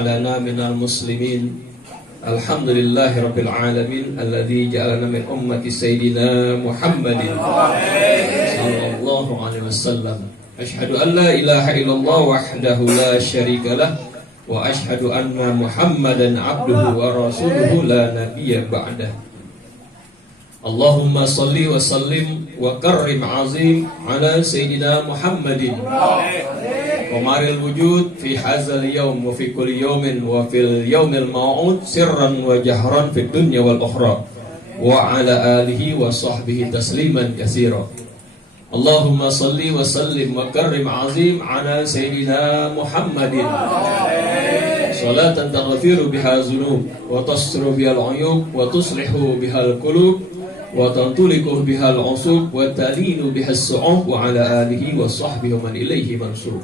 وجعلنا من المسلمين. الحمد لله رب العالمين الذي جعلنا من أمة سيدنا محمد صلى الله عليه وسلم. أشهد أن لا إله إلا الله وحده لا شريك له وأشهد أن محمدا عبده ورسوله لا نبي بعده. اللهم صل وسلم وكرم عظيم على سيدنا محمد قمر الوجود في هذا اليوم وفي كل يوم وفي اليوم الموعود سرا وجهرا في الدنيا والأخرى وعلى آله وصحبه تسليما كثيرا. اللهم صل وسلم وكرم عظيم على سيدنا محمد صلاة تغفر بها الذنوب وتستر بها العيوب وتصلح بها القلوب وتنطلق بها العصوب وتلين بها الصعوب وعلى آله وصحبه ومن إليه منصوب.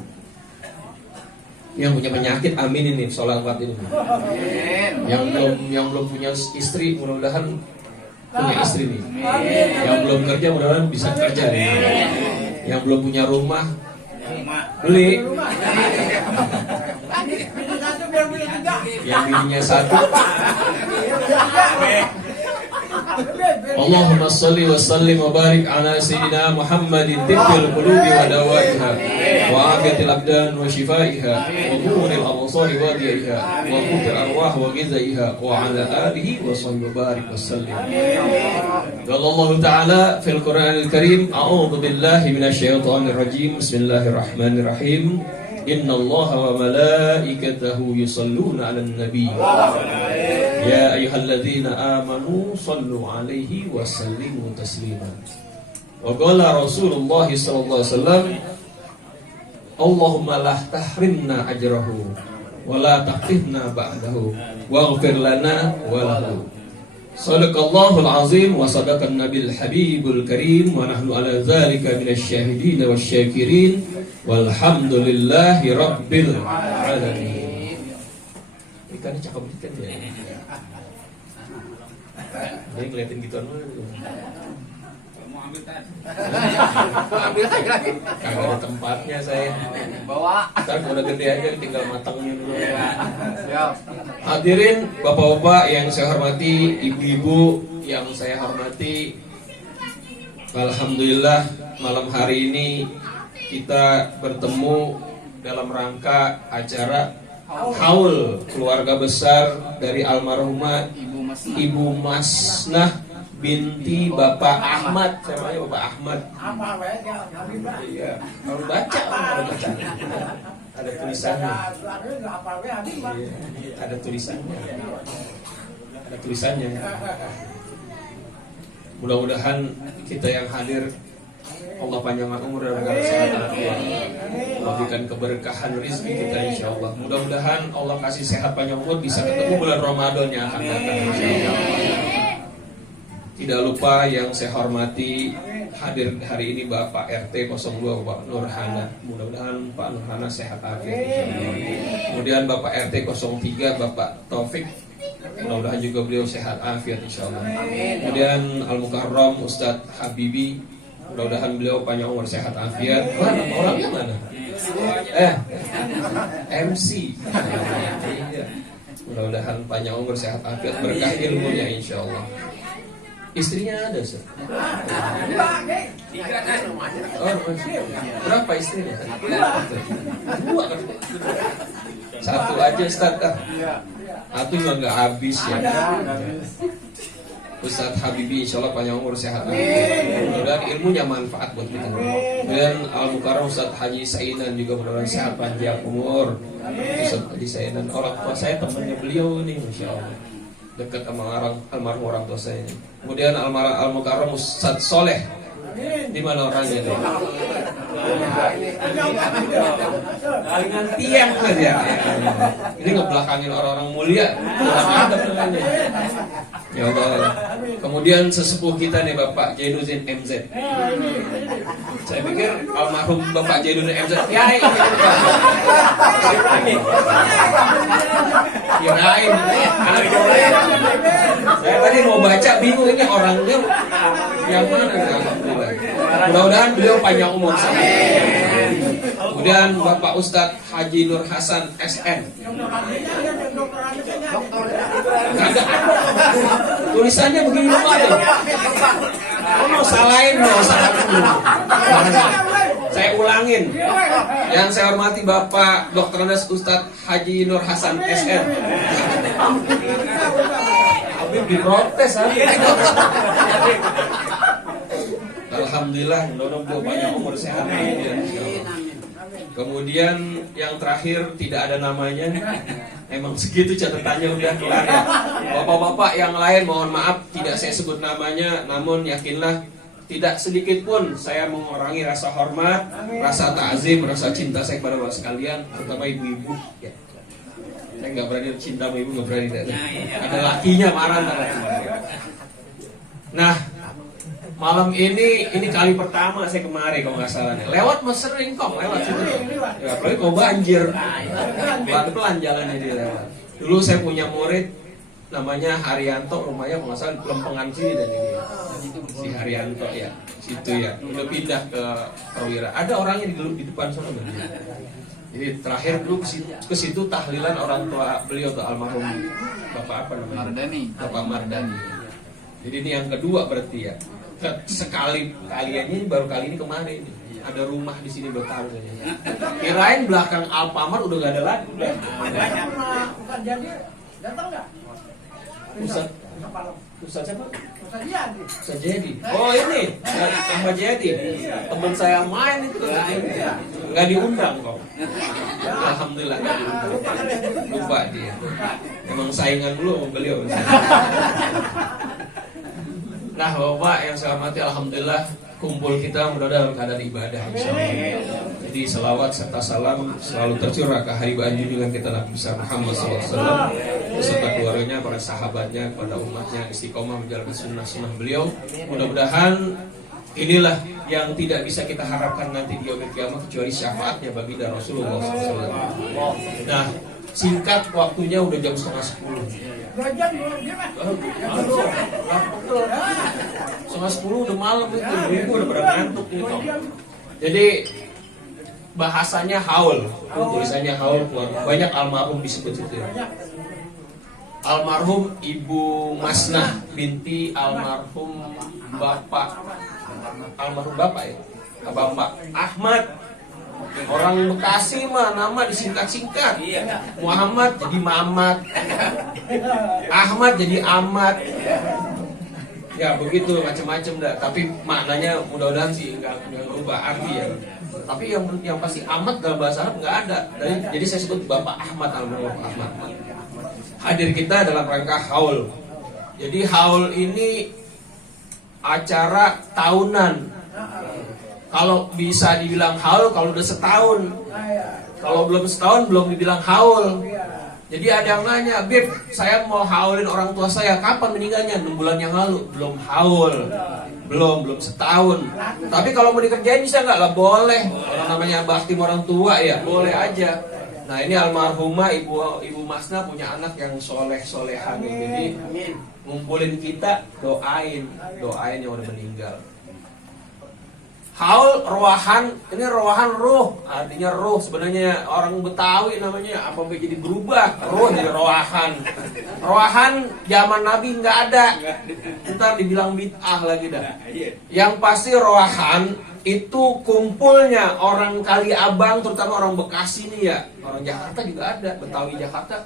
Yang punya penyakit aminin nih sholawat ini. Yang belum punya istri mudah-mudahan punya istri nih. Yang belum kerja mudah-mudahan bisa kerja nih. Yang belum punya rumah beli. Yang bininya satu. Allahumma salli wa sallim wa barik ala sayyidina Muhammadin tibbil qulubi wa dawaiha wa afiyatil abdan wa shifaiha wa nuril absari wa diyaiha wa qutir arwah wa ghizaiha wa ala alihi wa sahbihi barik wa sallim. Allah Ta'ala fil Qur'anil Karim, a'udzu billahi minasyaitonir rajim. Bismillahirrahmanirrahim. Inna Allah wa malaikatahu yusalluna 'alan nabi. Ya ayyuhalladzina amanu sallu 'alaihi wa sallimu taslima. Wa qala Rasulullah sallallahu alaihi wasallam, Allahumma la tahrimna ajrahu wa la taqifna ba'dahu waghfir lana wa lahu. Sadaqallahul azim wa sadaqan nabiyul habibul karim wa nahnu ala dzalika minasyahidin wasyakirin walhamdulillahi rabbil alamin. Ikannya cakep banget ya. Dia ngeliatin gituan mulu. Mau ambil tadi. Ambil lagi. Kagak ada tempatnya saya. Bawa. Ntar udah gede aja tinggal matangnya dulu. Siap. Hadirin bapak-bapak yang saya hormati, ibu-ibu yang saya hormati. Alhamdulillah malam hari ini kita bertemu dalam rangka acara haul keluarga besar dari almarhumah Ibu Masnah binti Bapak Ahmad. Namanya Bapak Ahmad. Iya, baru baca. Ada tulisannya. Ada tulisannya. Ada tulisannya. Mudah-mudahan kita yang hadir Allah panjangkan umur dan segala sehat afiat. Allah berikan keberkahan rezeki kita insyaallah. Mudah-mudahan Allah kasih sehat panjang umur bisa ketemu bulan Ramadan yang akan datang insyaallah. Tidak lupa yang saya hormati hadir hari ini Bapak RT 02 Bapak Nurhana. Mudah-mudahan Pak Nurhana sehat afiat insyaallah. Kemudian Bapak RT 03 Bapak Taufik, mudah-mudahan juga beliau sehat afiat insyaallah. Kemudian Al-Mukarram Ustadz Habibi, mudah-mudahan beliau panjang umur sehat afiat. Mana orangnya mana? MC. Mudah-mudahan panjang umur sehat afiat berkah ilmunya insyaallah. Istrinya ada, Ustaz? Berapa istrinya? Dua kan? Satu aja Ustaz kan? Satu juga nggak habis ya. Ustadz Habibi insyaallah panjang umur sehat dan ilmunya manfaat buat kita. Dan Al-Mukarram Ustadz Haji Sainan juga mudah-mudahan sehat panjang umur. Ustadz Haji Sainan orang tua saya temannya beliau nih insyaallah, dekat sama almarhum orang tua saya. Kemudian Al-Mukarram Ustadz Soleh, di mana orangnya nih? Dengan tiang saja. Ini ngebelakangin orang-orang mulia. Ada namanya. Ya Allah. Kemudian sesepuh kita nih Bapak Jainuddin MZ. Saya pikir almarhum Bapak Jainuddin MZ kiai. Kirain. Saya tadi mau baca bingung ini orangnya yang mana. Alhamdulillah. Mudah-mudahan beliau panjang umur. Kemudian Bapak Ustadz Haji Nur Hasan SN. Kagak ada. Tulisannya begini Pak. Oh, salahin loh, saya ulangin. Yang saya hormati Bapak Dr. Andes Ustadz Haji Nur Hasan SN. Habib diprotes Alhamdulillah, mudah-mudahan banyak umur sehat. Kemudian yang terakhir tidak ada namanya. Emang segitu catatannya udah kelar ya. Bapak-bapak yang lain mohon maaf tidak saya sebut namanya, namun yakinlah tidak sedikit pun saya mengurangi rasa hormat, rasa ta'zim, rasa cinta saya kepada bapak sekalian, terutama ibu-ibu. Ya. Saya nggak berani cinta sama ibu, nggak berani. Ada lakinya marah. Nah, malam ini kali pertama saya kemari kalau nggak salah nih. Lewat mas sering kok lewat situ. Ya, apalagi kalau banjir, pelan-pelan jalannya dia lewat. Dulu saya punya murid namanya Haryanto, rumahnya kalau nggak salah di Pelempengan sini dan ini. Si Haryanto ya, situ ya. Udah pindah ke Perwira. Ada orangnya di depan sana. Jadi terakhir dulu ke situ tahlilan orang tua beliau tuh almarhum Bapak apa namanya? Mardani. Bapak Mardani. Jadi ini yang kedua berarti ya. Kaliannya baru kali ini kemarin ada rumah di sini bertaruh kayaknya. Kirain belakang Alfamart udah gak ada lagi. Bukan jadi datang nggak? Ustaz siapa? Ustaz Jadi. Oh ini, Mbak Jadi. Teman saya main itu nggak diundang kok. Alhamdulillah nggak diundang. Lupa dia. Emang saingan dulu sama beliau. Nah Bapak yang saya hormati, alhamdulillah kumpul kita mudah-mudahan dalam keadaan ibadah insyaallah. Jadi selawat serta salam selalu tercurah ke haribaan junjungan kita Nabi besar Muhammad SAW beserta keluarganya, para sahabatnya, kepada umatnya istiqomah menjalankan sunnah-sunnah beliau. Mudah-mudahan inilah yang tidak bisa kita harapkan nanti di yaumil kiamat kecuali syafaatnya baginda Rasulullah SAW. Nah, singkat waktunya udah jam 9:30. 2 jam Setengah 10 udah malam itu, ibu udah pada ngantuk nih kok. Jadi bahasanya haul, tulisannya haul keluar. Banyak almarhum disebut itu. Almarhum Ibu Masnah binti almarhum Bapak ya, Bapak Ahmad. Orang Bekasi mah nama disingkat-singkat. Muhammad jadi Mamat, Ahmad jadi Ahmad. Ya begitu macam-macam dah. Tapi maknanya mudah-mudahan sih nggak berubah arti ya. Tapi yang pasti Ahmad dalam bahasa Arab nggak ada. Jadi saya sebut Bapak Ahmad almarhum Ahmad. Hadir kita dalam rangka haul. Jadi haul ini acara tahunan. Kalau bisa dibilang haul kalau udah setahun. Kalau belum setahun belum dibilang haul. Jadi ada yang nanya, Bib, saya mau haulin orang tua saya, kapan meninggalnya? 6 bulan yang lalu. Belum haul. Belum setahun. Tapi kalau mau dikerjain bisa nggak? Lah boleh. Orang namanya bakti orang tua ya, boleh aja. Nah ini almarhumah Ibu Masna punya anak yang soleh-solehan. Jadi ngumpulin kita, doain yang udah meninggal. Haul rowahan, ini rowahan ruh, artinya ruh sebenarnya orang Betawi namanya apa jadi berubah ruh jadi rowahan. Rowahan zaman Nabi nggak ada, ntar dibilang bid'ah lagi dah. Yang pasti rowahan itu kumpulnya orang Kali Abang, terutama orang Bekasi nih ya, orang Jakarta juga ada, Betawi Jakarta.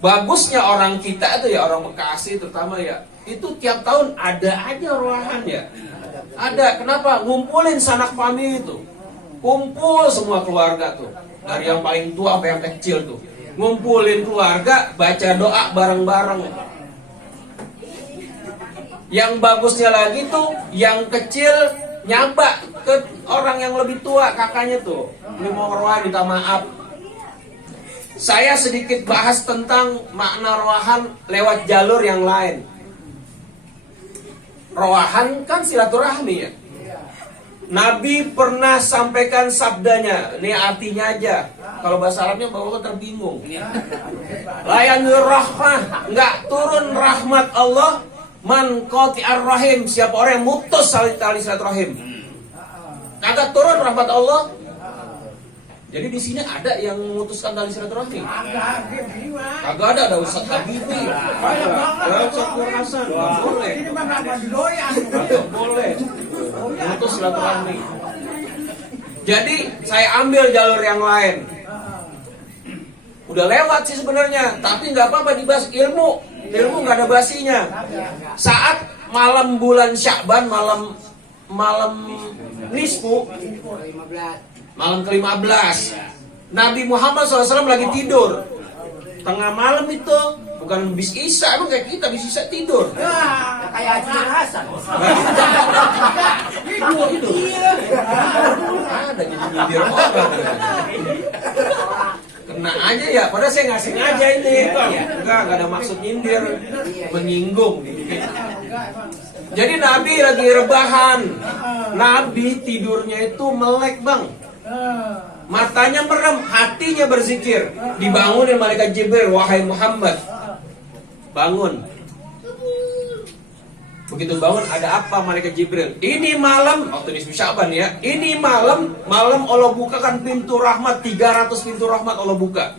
Bagusnya orang kita itu ya orang Bekasi terutama ya, itu tiap tahun ada aja rowahan ya. Ada, kenapa? Ngumpulin sanak famili itu. Kumpul semua keluarga tuh. Dari yang paling tua sampai yang kecil tuh. Ngumpulin keluarga, baca doa bareng-bareng. Yang bagusnya lagi tuh, yang kecil nyapa ke orang yang lebih tua, kakaknya tuh. Ini mau rohan, minta maaf. Saya sedikit bahas tentang makna rohan lewat jalur yang lain. Rowahan kan silaturahmi ya. Nabi pernah sampaikan sabdanya, ini artinya aja. Kalau bahasa Arabnya bawa terbingung. Layanur rahmah, nggak turun rahmat Allah. Man qati'ar rahim, siapa orang yang mutus tali silaturahim. Kagak turun rahmat Allah. Jadi di sini ada yang memutuskan tali silaturahmi? Kagak Ada Ustaz Habibie. Ada Ustaz Nur Hasan. Nggak boleh. Ini mah nggak doyan. Nggak boleh. Memutus silaturahmi. Jadi saya ambil jalur yang lain. Udah lewat sih sebenarnya, tapi nggak apa-apa dibahas ilmu. Ilmu nggak ada basinya. Saat malam bulan Sya'ban, malam nisfu, malam ke-15, Nabi Muhammad SAW lagi tidur. Tengah malam itu, bukan bis Isya, emang kayak kita bis Isya tidur. Kayak Haji Hasan. Tidur. Ada nyindir orang. Kena aja ya, padahal saya nggak sengaja ini. Enggak ada maksud nyindir, menyinggung. Jadi Nabi lagi rebahan. Nabi tidurnya itu melek, Bang. Matanya merem, hatinya berzikir. Dibangunin malaikat Jibril, wahai Muhammad, bangun. Begitu bangun, ada apa malaikat Jibril? Ini malam, waktu nisfu Sya'ban ya. Ini malam Allah bukakan pintu rahmat, 300 pintu rahmat Allah buka.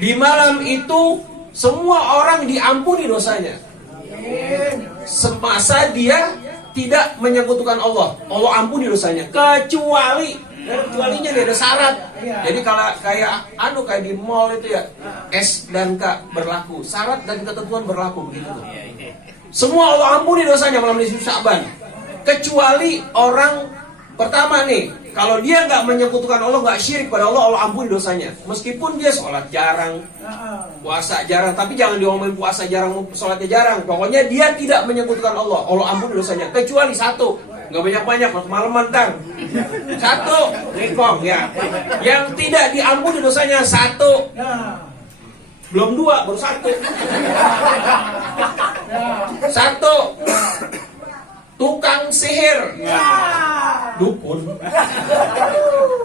Di malam itu semua orang diampuni dosanya. Semasa dia tidak menyekutukan Allah, Allah ampuni dosanya. Kecualinya dia ada syarat. Jadi kalau kayak di mall itu ya, S dan K berlaku, syarat dan ketentuan berlaku begitu tuh. Semua Allah ampuni dosanya malam nisfu Sya'ban. Kecuali orang pertama nih, kalau dia nggak menyekutukan Allah, nggak syirik pada Allah, Allah ampuni dosanya. Meskipun dia sholat jarang, puasa jarang, tapi jangan diomongin puasa jarang, sholatnya jarang. Pokoknya dia tidak menyekutukan Allah, Allah ampuni dosanya. Kecuali satu, nggak banyak-banyak, malaman Kang. Satu, rikong ya. Yang tidak diampuni dosanya satu. Belum dua, baru satu. Satu, tukang sihir. Dukun.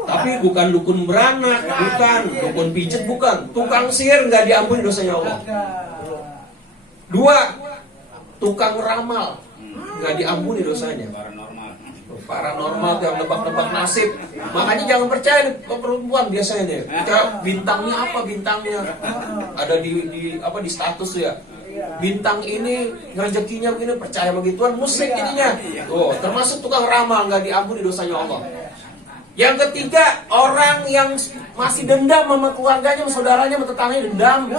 Tapi bukan dukun beranak, bukan dukun pijet, bukan. Tukang sihir nggak diampuni dosanya Allah. Dua, tukang ramal, nggak diampuni dosanya. Paranormal yang nebak-nebak nasib. Makanya jangan percaya perempuan biasanya deh. Bintangnya apa bintangnya? Ada di status tuh ya. Bintang ini rezekinya begini, percaya begituan, musik ininya. Tuh, termasuk tukang ramal, nggak diampuni dosanya Allah. Yang ketiga, orang yang masih dendam sama keluarganya, sama saudaranya, sama tetangganya dendam.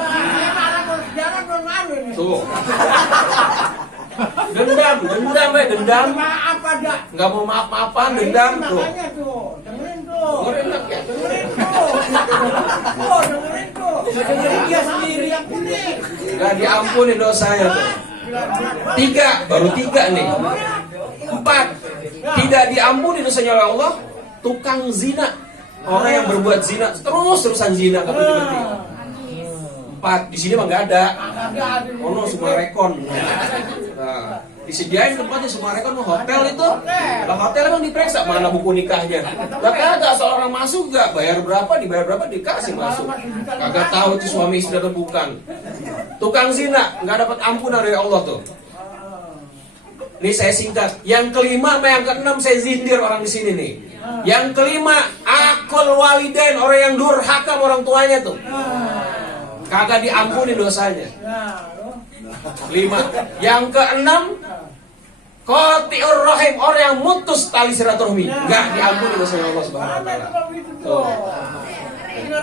Tuh. Dendam. Maaf ada. Nggak mau maaf-maafan, dendam tuh. Dengerin tuh. Dengerin dia sendiri yang kuning. Nggak diampuni dosanya tuh. Baru tiga nih. 4, tidak diampuni dosanya oleh Allah, tukang zina. Orang yang berbuat zina terus-terusan zina nggak berhenti. 4, di sini mah nggak ada. Ono Sumarekon. Nah, disediain tempatnya Sumarekon, hotel itu. Lah hotel emang diperiksa mana buku nikahnya. Tapi ada seorang masuk nggak, bayar berapa, dibayar berapa, dikasih masuk. Kagak tahu itu suami istri atau bukan. Tukang zina nggak dapat ampunan dari Allah tuh. Ini saya singkat. Yang kelima sama yang keenam saya zindir orang di sini nih. Yang kelima, akul walidain, orang yang durhaka sama orang tuanya tuh. Kagak diampuni dosanya. 5. Yang keenam, qati'ur rahim, orang yang mutus tali silaturahmi, enggak diampuni dosanya Allah Subhanahu wa taala.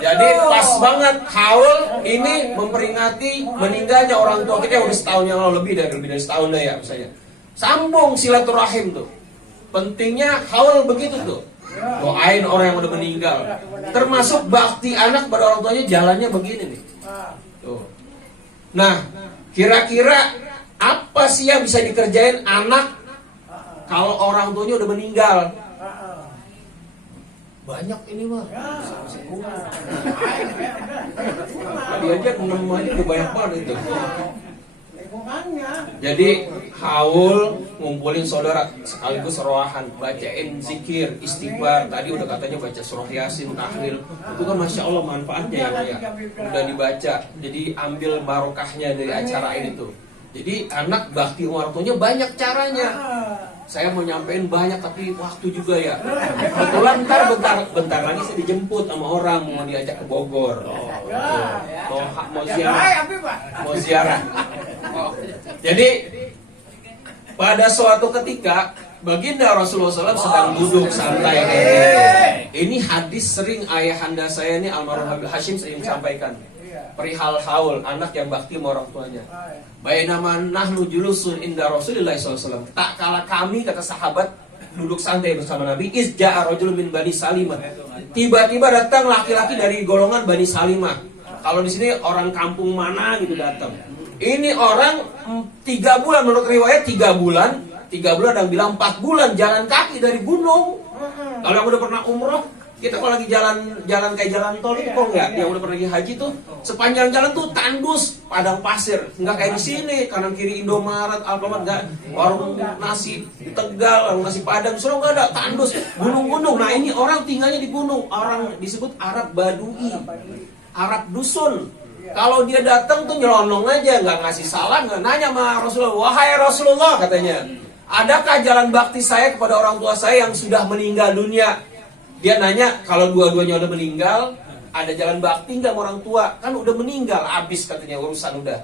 Jadi pas banget haul ini memperingati meninggalnya orang tua kita yang udah setahun yang lalu, lebih dari setahun dah ya misalnya. Sambung silaturahim tuh. Pentingnya haul begitu tuh. Doain orang yang udah meninggal. Termasuk bakti anak pada orang tuanya, jalannya begini nih. Tuh. Nah, kira-kira apa sih yang bisa dikerjain anak kalau orang tuanya udah meninggal? Banyak ini mah. Tadi aja 6 aja udah banyak banget itu. Jadi haul ngumpulin saudara sekaligus seroahan, bacain zikir, istighfar. Tadi udah katanya baca surah Yasin, tahlil. Itu kan masya Allah manfaatnya ya. Udah dibaca. Jadi ambil barokahnya dari acara ini tuh. Jadi anak bakti orang tuanya banyak caranya. saya mau nyampein banyak tapi waktu juga ya. Kebetulan bentar lagi saya dijemput sama orang mau diajak ke Bogor. Mau ziarah. Mau ziarah. Jadi pada suatu ketika Baginda Rasulullah SAW sedang duduk santai kayak gini. Ini hadis sering ayahanda saya ini almarhum Habib Hashim sering sampaikan. Perihal haul, anak yang bakti sama orang tuanya. Bainama nahnu julusun inda Rasulillah SAW. Tak kala kami, kata sahabat, duduk santai bersama Nabi, izja'a rajulun min Bani Salimah. Tiba-tiba datang laki-laki dari golongan Bani Salimah. Kalau di sini orang kampung mana gitu datang. Ini orang 3 bulan, menurut riwayat 3 bulan. 3 bulan, ada yang bilang 4 bulan jalan kaki dari gunung. Kalau yang udah pernah umroh, kita kalau lagi jalan kayak jalan tol itu kok enggak, yang udah pernah lagi haji tuh sepanjang jalan tuh tandus, padang pasir, nggak kayak di sini kanan kiri Indomaret, Alfamart, nggak, warung nasi di Tegal, warung nasi Padang, Solo nggak ada, tandus, gunung-gunung. Nah ini orang tinggalnya di gunung, orang disebut Arab Badui, Arab dusun. Kalau dia datang tuh nyelonong aja, nggak ngasih salam, nggak nanya sama Rasulullah, wahai Rasulullah katanya, adakah jalan bakti saya kepada orang tua saya yang sudah meninggal dunia? Dia nanya, kalau dua-duanya udah meninggal, ada jalan bakti nggak sama orang tua? Kan udah meninggal, habis katanya urusan udah.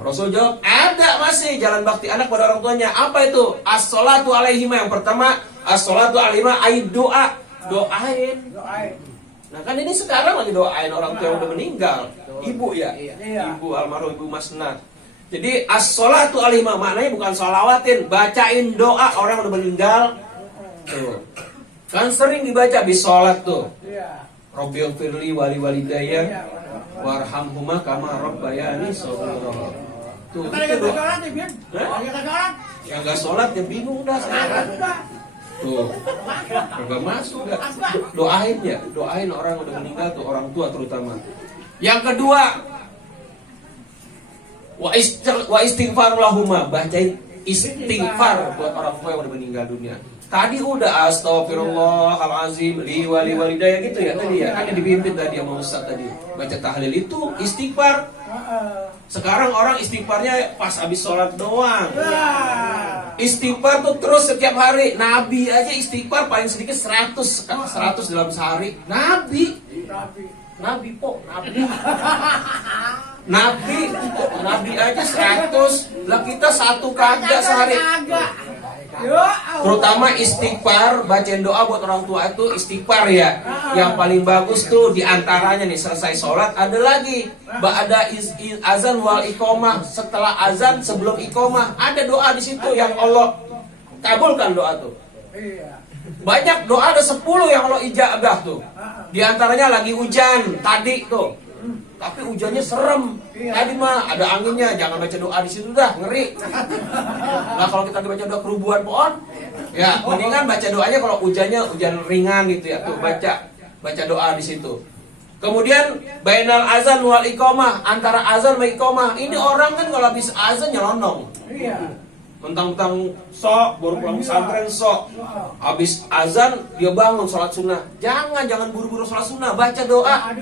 Rasul jawab, ada masih jalan bakti anak pada orang tuanya. Apa itu? As-sholatu alaihima. Yang pertama, as-sholatu alaihima ait doa. Doain. Nah kan ini sekarang lagi doain orang tua yang udah meninggal. Ibu ya? Ibu almarhum Ibu Masnat. Jadi as-sholatu alaihima maknanya bukan sholawatin, bacain doa orang yang udah meninggal. Tuh. Kan sering dibaca habis sholat tuh. Rabbil firli wali walidayya warhamhuma kama rabbayani shaghira. Tuh itu doa. Yang enggak sholat ya bingung dah sekarang. Tuh. Enggak masuk dah. Doain ya, doain orang udah meninggal tuh, orang tua terutama. Yang kedua, wa istighfar lahuma, bacain istighfar buat orang tua yang udah meninggal dunia. Tadi udah astagfirullahalazim li wali walidayya gitu ya tadi ya. Kan yang dipimpin tadi sama Ustaz tadi. Baca tahlil itu istighfar. Sekarang orang istighfarnya pas habis sholat doang. Istighfar tuh terus setiap hari. Nabi aja istighfar paling sedikit 100 dalam sehari. Nabi po, Nabi aja 100. Lah kita 1 kagak sehari. Terutama istighfar, bacain doa buat orang tua itu istighfar ya. Yang paling bagus tuh diantaranya nih selesai sholat ada lagi ba'da azan wal iqomah, setelah azan sebelum iqomah ada doa di situ yang Allah kabulkan doa tuh. Banyak doa ada 10 yang Allah ijabah tuh. Diantaranya lagi hujan tadi tuh. Tapi hujannya serem. Tadi mah ada anginnya, jangan baca doa di situ dah, ngeri. Nah kalau kita baca doa kerubuhan pohon, ya mendingan baca doanya kalau hujannya hujan ringan gitu ya, tuh baca doa di situ. Kemudian bainal azan wal iqomah, antara azan sama iqomah. Ini orang kan kalau habis azan nyelonong. Mentang-mentang sok, baru pulang pesantren sok. Habis azan dia bangun sholat sunnah. Jangan buru-buru sholat sunnah, baca doa.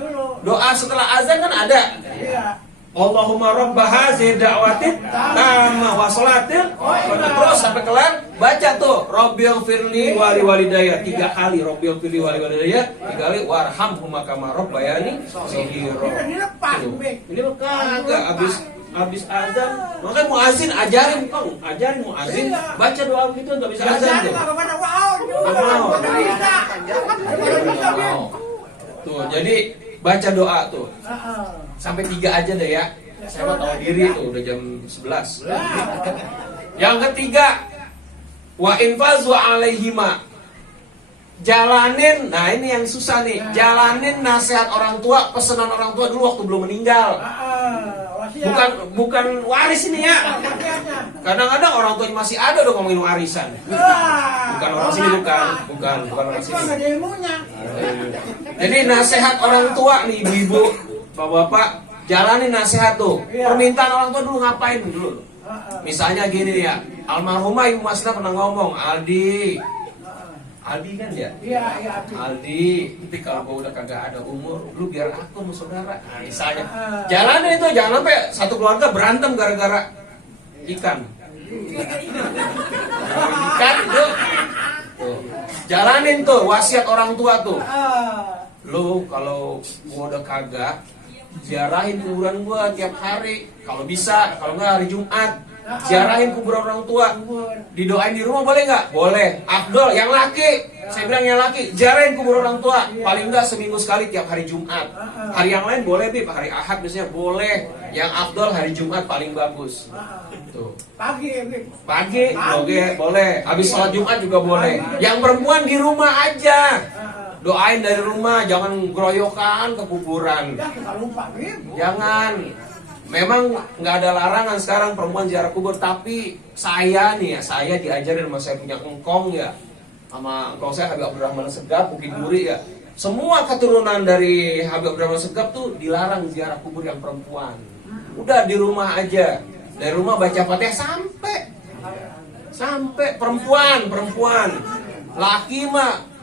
Doa setelah azan kan ada. Allahumma rabba hazihi da'watin tamma wa sholatin. Terus sampai kelar baca tuh Rabbil firli wali walidayya 3 kali. Rabbil firli wali walidayya 3 kali. Warhamhuma kama rabbayani shaghira. Ini kagak habis azan, makanya muazin ajarin muazin baca doa begitu nggak bisa azan tuh. Tuh jadi baca doa tuh sampai 3 aja deh ya. Saya mau tahu diri tuh udah jam 11. Yang ketiga, wa infazu alaihima, jalanin. Nah ini yang susah nih, jalanin nasihat orang tua, pesanan orang tua dulu waktu belum meninggal. Bukan waris ini ya. Kadang-kadang orang tuanya masih ada udah ngomongin warisan. Bukan orang sini, bukan orang sini. Jadi nasihat orang tua nih ibu-ibu, bapak-bapak, jalanin nasihat tuh. Permintaan orang tua dulu ngapain dulu. Misalnya gini nih ya, almarhumah Ibu Masna pernah ngomong, Aldi kan ya? Iya. Aldi, tapi kalau gua udah kagak ada umur, lu biar aku sama saudara. Nah, misalnya, jalanin itu, jangan sampai satu keluarga berantem gara-gara ikan. Kan tuh. Jalanin tuh wasiat orang tua tuh. Lu kalau gua udah kagak, ziarahin kuburan gua tiap hari. Kalau bisa, kalau nggak hari Jumat, ziarahin kuburan orang tua. Didoain di rumah boleh nggak? Boleh. Afdol yang laki, saya bilang yang laki, ziarahin kuburan orang tua. Paling nggak seminggu sekali tiap hari Jumat. Hari yang lain boleh, Bib. Hari Ahad biasanya boleh. Yang afdol hari Jumat paling bagus. Tuh. Pagi, boleh. Habis sholat Jumat juga boleh. Yang perempuan di rumah aja. Doain dari rumah, jangan geroyokan ke kuburan. Jangan. Memang nggak ada larangan sekarang perempuan ziarah kubur, tapi saya nih ya, saya diajarin sama saya punya engkong ya, sama engkong saya Habib Abdurrahman Segaf, Bukit Duri ya. Semua keturunan dari Habib Abdurrahman Segaf tuh dilarang ziarah kubur yang perempuan. Udah di rumah aja. Dari rumah baca Fatihah sampai perempuan. Laki mah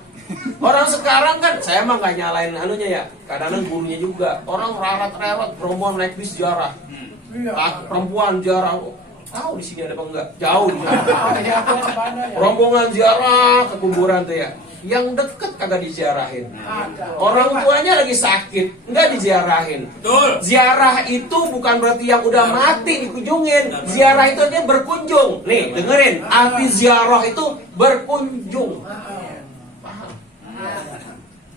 orang sekarang kan, saya mah nggak nyalain anunya ya, kadang-kadang gurunya juga. Orang rarat-rarat, perempuan naik bis ziarah, perempuan ziarah. Tahu di sini ada apa enggak? Jauh. Rombongan ziarah ke kuburan tuh ya. Yang deket kagak diziarahin. Orang tuanya lagi sakit, nggak diziarahin. Ziarah itu bukan berarti yang udah mati dikunjungin. Ziarah itu artinya berkunjung. Nih dengerin, arti ziarah itu berkunjung.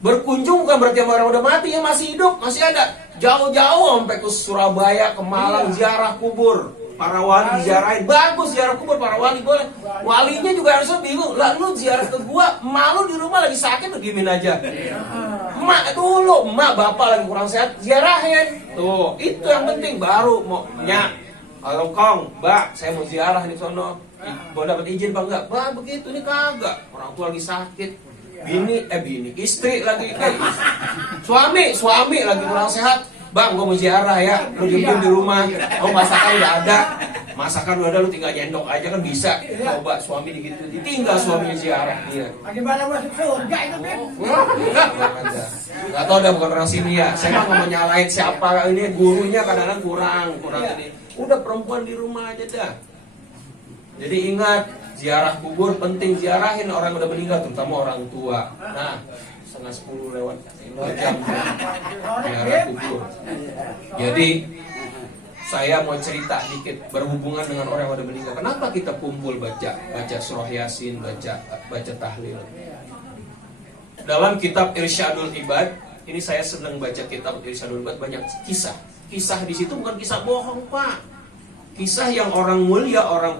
Berkunjung bukan berarti orang udah mati, yang masih hidup, masih ada. Jauh-jauh sampai ke Surabaya, ke Malang, ziarah kubur. Para wali diziarahin. Bagus ziarah kubur para wali, boleh. Walinya juga harusnya bingung. Lah lu ziarah ke gua, malu di rumah lagi sakit, lu diemin aja. Emak dulu, emak bapak lagi kurang sehat, ziarahin. Tuh, itu yang penting. Baru mau nyak, halo Kong, Mbak, saya mau ziarah nih sono. Mau dapat izin apa enggak? Bah, begitu ini kagak. Orang tua lagi sakit. Bini, istri lagi, suami lagi kurang sehat. Bang, gue mau ziarah ya, lu diem di rumah. Oh, masakan udah ada, lu tinggal nyendok aja kan bisa. Coba suami gitu, ditinggal suaminya ziarah. Iya. Bagaimana masuk surga itu, Bib? Gak tau dah, bukan orang sini ya. Saya mah nggak mau nyalain siapa ini, gurunya kadang-kadang kurang ini. Udah perempuan di rumah aja dah. Jadi ingat, ziarah kubur penting, ziarahin orang udah meninggal, terutama orang tua. Nah, 9:30 lewat 2 jam ziarah kubur. Jadi saya mau cerita dikit berhubungan dengan orang yang udah meninggal. Kenapa kita kumpul baca surah Yasin, baca tahlil? Dalam kitab Irsyadul Ibad, ini saya sedang baca kitab Irsyadul Ibad, banyak kisah. Kisah di situ bukan kisah bohong, Pak. Kisah yang orang mulia, orang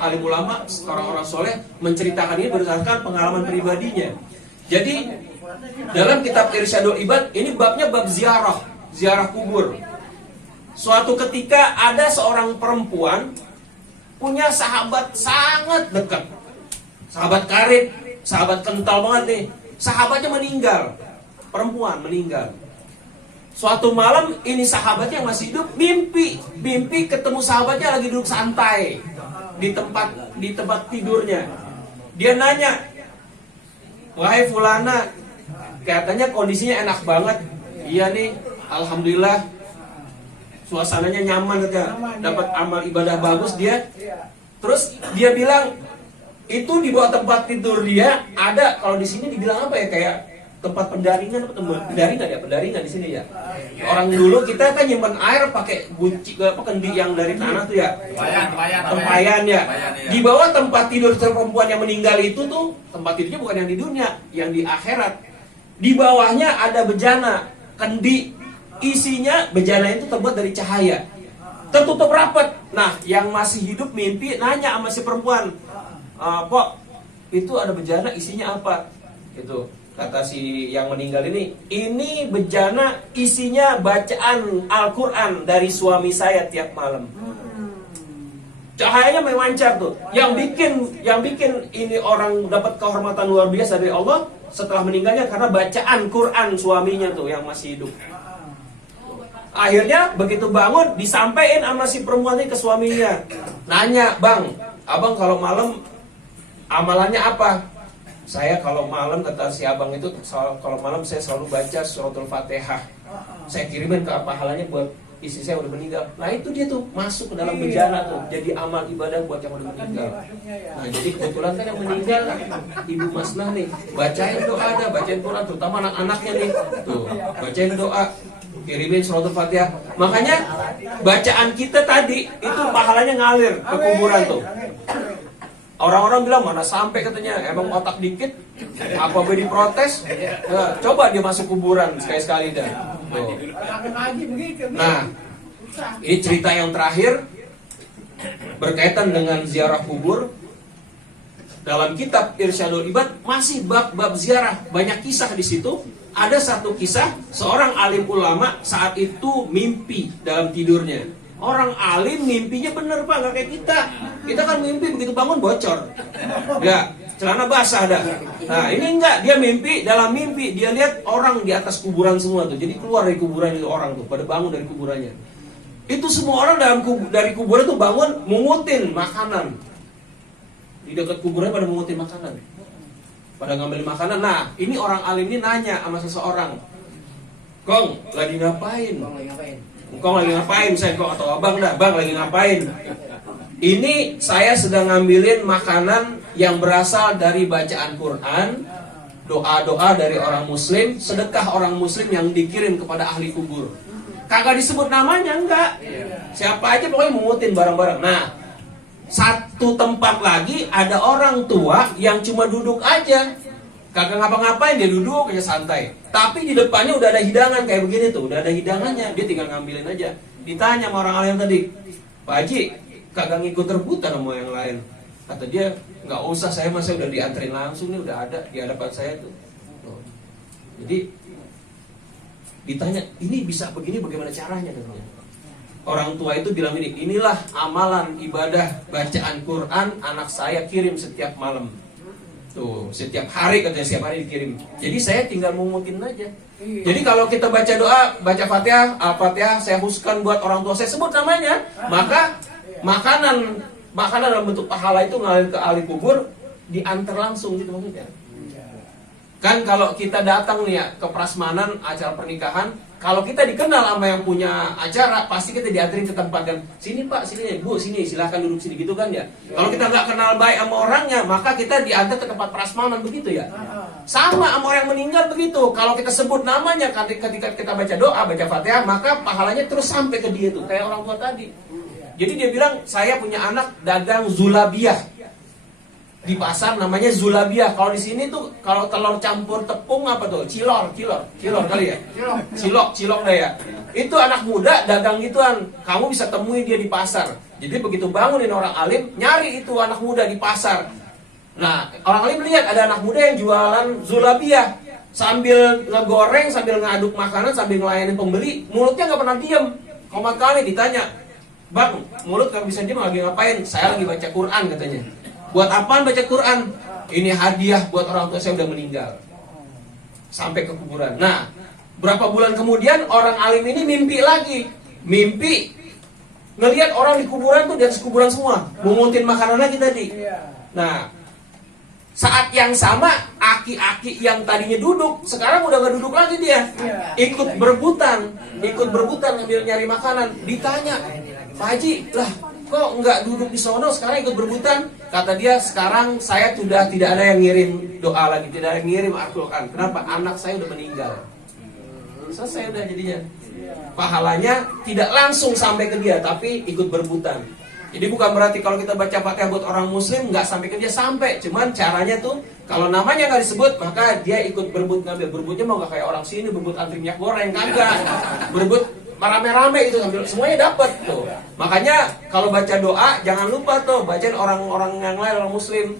alim ulama, orang-orang soleh menceritakan ini berdasarkan pengalaman pribadinya. Jadi dalam kitab Irsyadul Ibad ini babnya bab ziarah kubur. Suatu ketika ada seorang perempuan punya sahabat sangat dekat, sahabat karib, sahabat kental banget nih. Sahabatnya meninggal, perempuan meninggal. Suatu malam ini sahabatnya yang masih hidup mimpi ketemu sahabatnya lagi duduk santai di tempat tidurnya. Dia nanya, wahai fulana, katanya kondisinya enak banget. Iya nih, alhamdulillah, suasananya nyaman katanya, dapat amal ibadah bagus dia. Terus dia bilang, itu di bawah tempat tidur dia ada, kalau di sini dibilang apa ya, kayak tempat pendaringan pendaringan di sini ya. Orang dulu kita kan nyimpan air pakai gunci kendi yang dari tanah tuh ya. Tempayan ya. Di bawah tempat tidur perempuan yang meninggal itu tuh tempat tidurnya bukan yang di dunia, yang di akhirat. Di bawahnya ada bejana, kendi. Isinya bejana itu terbuat dari cahaya. Tertutup rapat. Nah, yang masih hidup mimpi nanya sama si perempuan, "Kok itu ada bejana isinya apa?" Itu kata si yang meninggal ini bejana isinya bacaan Al-Quran dari suami saya tiap malam. Cahayanya memancar tuh. Yang bikin ini orang dapat kehormatan luar biasa dari Allah setelah meninggalnya karena bacaan Quran suaminya tuh yang masih hidup. Akhirnya begitu bangun disampaikan sama si perempuan ini ke suaminya. Nanya, "Bang, abang kalau malam amalannya apa?" "Saya kalau malam," kata si abang itu, "kalau malam saya selalu baca suratul Fatihah. Saya kirimin ke pahalanya buat istri saya udah meninggal. Nah itu dia tuh masuk ke dalam penjara tuh, jadi amal ibadah buat yang udah meninggal. Nah jadi kebetulan kan yang meninggal Ibu Masnah nih, bacain doa ada, bacain Quran, terutama anak-anaknya nih, tuh bacain doa, kirimin suratul Fatihah. Makanya bacaan kita tadi itu pahalanya ngalir ke kuburan tuh. Orang-orang bilang mana sampai katanya, emang otak dikit, apa boleh diprotes? Nah, coba dia masuk kuburan sekali-sekali dah. Tuh. Nah, ini cerita yang terakhir berkaitan dengan ziarah kubur. Dalam kitab Irsyadul Ibad masih bab-bab ziarah, banyak kisah di situ. Ada satu kisah seorang alim ulama saat itu mimpi dalam tidurnya. Orang alim mimpinya bener Pak, gak kayak kita. Kita kan mimpi begitu bangun bocor. Ya, celana basah dah. Nah ini enggak, dia mimpi, dalam mimpi dia lihat orang di atas kuburan semua tuh. Jadi keluar dari kuburan itu orang tuh, pada bangun dari kuburannya. Itu semua orang dari kuburan tuh bangun mungutin makanan. Di dekat kuburan pada mungutin makanan, pada ngambil makanan. Nah ini orang alim ini nanya sama seseorang, Kong lagi ngapain? Engkau lagi ngapain? Saya kok atau abang dah, bang lagi ngapain? Ini saya sedang ngambilin makanan yang berasal dari bacaan Quran, doa-doa dari orang muslim, sedekah orang muslim yang dikirim kepada ahli kubur. Kagak disebut namanya, enggak. Siapa aja pokoknya mengutin barang-barang. Nah, satu tempat lagi ada orang tua yang cuma duduk aja, kagak ngapa-ngapain, dia duduk aja santai. Tapi di depannya udah ada hidangan kayak begini tuh, udah ada hidangannya, dia tinggal ngambilin aja. Ditanya sama orang alim tadi, Pak Haji, kagak ngikut rebutan sama yang lain? Kata dia, nggak usah, saya masih udah dianterin langsung nih, udah ada di hadapan saya tuh. Jadi ditanya, ini bisa begini bagaimana caranya katanya? Orang tua itu bilang ini, inilah amalan ibadah bacaan Quran anak saya kirim setiap malam. Tuh, setiap hari katanya, setiap hari dikirim. Jadi saya tinggal mungutin aja. Jadi kalau kita baca doa, baca Fatihah, Al-Fatihah saya khususkan buat orang tua saya, sebut namanya, maka makanan dalam bentuk pahala itu ngalir ke ahli kubur, diantar langsung gitu maksudnya. Kan kalau kita datang nih ya ke prasmanan acara pernikahan, kalau kita dikenal sama yang punya acara, pasti kita dianterin ke tempat kan, sini Pak, sini Bu, sini silahkan duduk sini gitu kan ya. Kalau kita nggak kenal baik sama orangnya, maka kita diantar ke tempat prasmanan begitu ya. Sama sama orang yang meninggal begitu. Kalau kita sebut namanya ketika kita baca doa, baca Fatihah, maka pahalanya terus sampai ke dia tuh, kayak orang tua tadi. Jadi dia bilang, saya punya anak dagang zulabiyah di pasar, namanya zulabiyah. Kalau di sini tuh kalau telur campur tepung apa tuh? Cilor kali ya? Cilok dah ya. Itu anak muda dagang gituan. Kamu bisa temui dia di pasar. Jadi begitu bangunin orang alim, nyari itu anak muda di pasar. Nah, orang alim lihat ada anak muda yang jualan zulabiyah, sambil ngegoreng, sambil ngaduk makanan, sambil ngelayanin pembeli, mulutnya nggak pernah diem. Komat kali ditanya, Bang, mulut kamu bisa diem lagi ngapain? Saya lagi baca Quran katanya. Buat apaan baca Quran? Ini hadiah buat orang tua saya udah meninggal. Sampai ke kuburan. Nah, berapa bulan kemudian orang alim ini mimpi lagi. Mimpi ngelihat orang di kuburan tuh di atas kuburan semua, mungutin makanan lagi tadi. Nah, saat yang sama aki-aki yang tadinya duduk sekarang udah gak duduk lagi dia. Ikut berebutan ngambil nyari makanan. Ditanya, Pak Haji, lah kok nggak duduk di sono sekarang ikut berebutan? Kata dia, sekarang saya sudah tidak ada yang ngirim doa lagi, tidak ada yang ngirim Al-Quran. Kenapa? Anak saya udah meninggal. Selesai udah jadinya. Pahalanya tidak langsung sampai ke dia, tapi ikut berebutan. Jadi bukan berarti kalau kita baca Fatihah buat orang muslim nggak sampai ke dia, sampai. Cuman caranya tuh, kalau namanya nggak disebut, maka dia ikut berebut ngambil. Berebutnya mau nggak kayak orang sini berebut antri minyak goreng, kagak. Berebut rame-rame itu sambil semuanya dapat tuh. Makanya kalau baca doa jangan lupa tuh bacain orang-orang yang lain, orang muslim.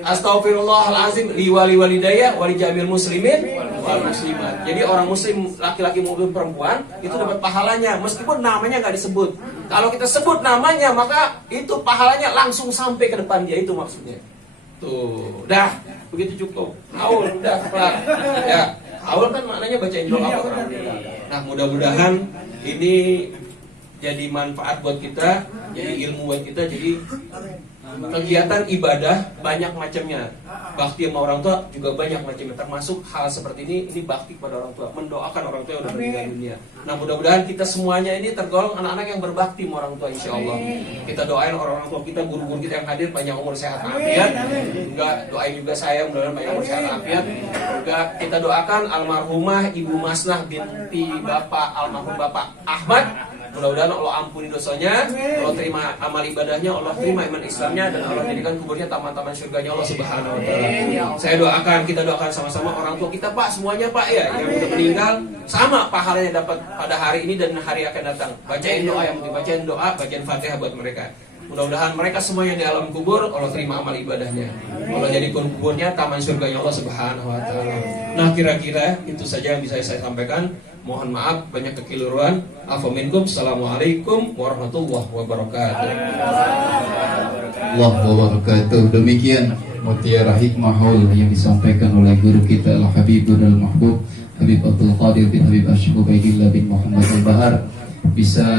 Astaghfirullahalazim li wali walidayya wali jamil muslimin wal muslimat. Jadi orang muslim laki-laki maupun perempuan itu dapat pahalanya meskipun namanya nggak disebut. Kalau kita sebut namanya maka itu pahalanya langsung sampai ke depan dia, itu maksudnya. Tuh, dah begitu cukup. Haul udah kelar. Ya, haul kan maknanya bacain doa orang. Nah, mudah-mudahan ini jadi manfaat buat kita, jadi ilmu buat kita, jadi kegiatan ibadah banyak macamnya. bakti sama orang tua juga banyak macamnya, termasuk hal seperti ini bakti kepada orang tua, mendoakan orang tua yang sudah meninggal dunia. Nah mudah-mudahan kita semuanya ini tergolong anak-anak yang berbakti sama orang tua, insya Allah. Kita doain orang-orang tua kita, guru-guru kita yang hadir panjang umur sehat afiat. Juga doain juga saya mudah-mudahan panjang umur sehat afiat. Juga kita doakan almarhumah Ibu Masnah binti Bapak almarhum Bapak Ahmad. Mudah-mudahan Allah ampuni dosanya, Allah terima amal ibadahnya, Allah terima iman Islamnya, dan Allah jadikan kuburnya taman-taman surganya Allah Subhanahu wa Ta'ala. Saya doakan, kita doakan sama-sama orang tua kita Pak, semuanya Pak ya, yang sudah meninggal, sama pahalanya dapat pada hari ini dan hari akan datang. Bacain doa, yang penting bacain doa, bacain Fatihah buat mereka. Mudah-mudahan mereka semuanya di alam kubur Allah terima amal ibadahnya, Allah jadikan kuburnya taman surganya Allah Subhanahu wa Ta'ala. Nah kira-kira itu saja yang bisa saya sampaikan. Mohon maaf banyak kekeliruan. Afa minkum. Assalamualaikum warahmatullahi wabarakatuh. Allah wabarakatuh. Demikian mutiara hikmah haul yang disampaikan oleh guru kita Al-Habibur Al-Mahbub Habib Abdul Qadir bin Habib Asyik Ubaidillah bin Muhammad Al-Bahar. Bisa